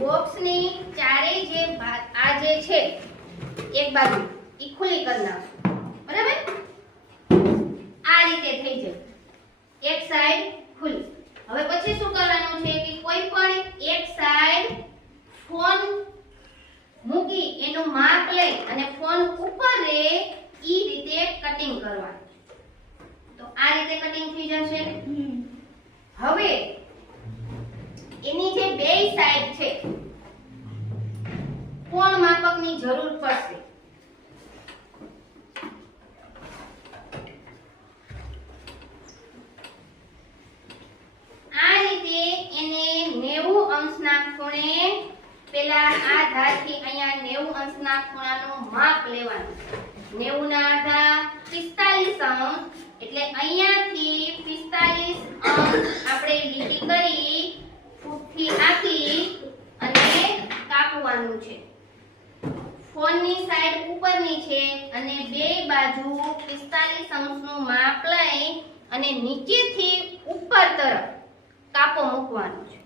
બોક્સની ચારે જે આ જે છે એક બાજુ ઈ ખુલ્લી કરી નાખો, બરાબર? આ રીતે થઈ જાય, એક સાઈડ ખુલ્લી. હવે પછી શું કરવાનું છે કે કોઈ પણ એક સાઈડ ફોન મૂકી એનું માપ લઈ અને ફોન ઉપર રહે ઈ રીતે કટિંગ કરવાનું. તો આ રીતે કટિંગ થઈ જશે. હવે એની જે બે સાઈડ છે કોણ માપકની જરૂર પડશે. આ રીતે એને 90 અંશના ખૂણે પેલા આ ધારથી અહીંયા 90 અંશના ખૂણાનું માપ લેવાનું. 90 ના આધા 45 અંશ, એટલે અહીંયાથી 45 અંશ આપણે લીટી કરી ફૂટથી આખી અને કાપવાનું છે. ફોનની સાઈડ ઉપરની છે અને બે બાજુ 45 અંશનું માપ લઈ અને નીચેથી ઉપર તરફ કાપો મૂકવાનો છે.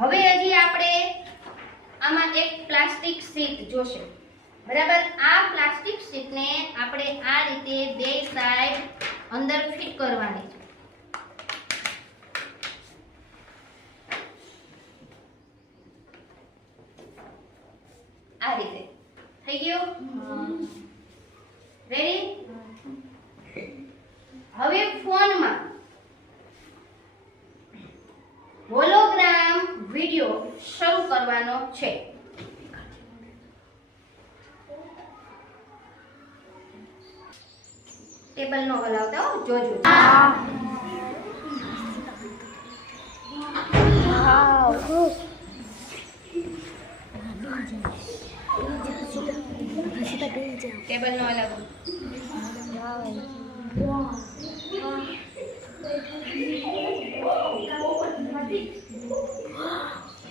હવે હજી આપણે આમાં એક પ્લાસ્ટિક શીટ જોશે, બરાબર? આ પ્લાસ્ટિક શીટને આપણે આ રીતે બે સાઈડ અંદર ફિટ કરવાની છે. આ રીતે થઈ ગયું? રેડી? હવે ફોનમાં હોલોગ્રામ વિડિયો શરૂ કરવાનો છે. ટેબલ નો હલાવતા હો, જોજો. ટેબલ નો હલાવો.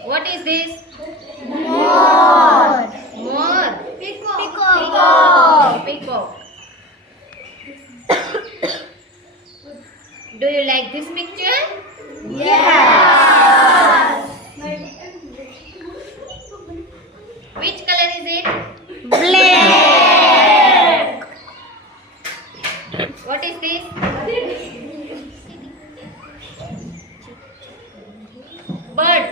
What is this? More. More. Peacock. Peacock. Do you like this picture? Yes. Which color is it? Black. What is this? Bird.